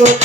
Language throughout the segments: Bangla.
ছোট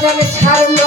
রাজন ছাড়লো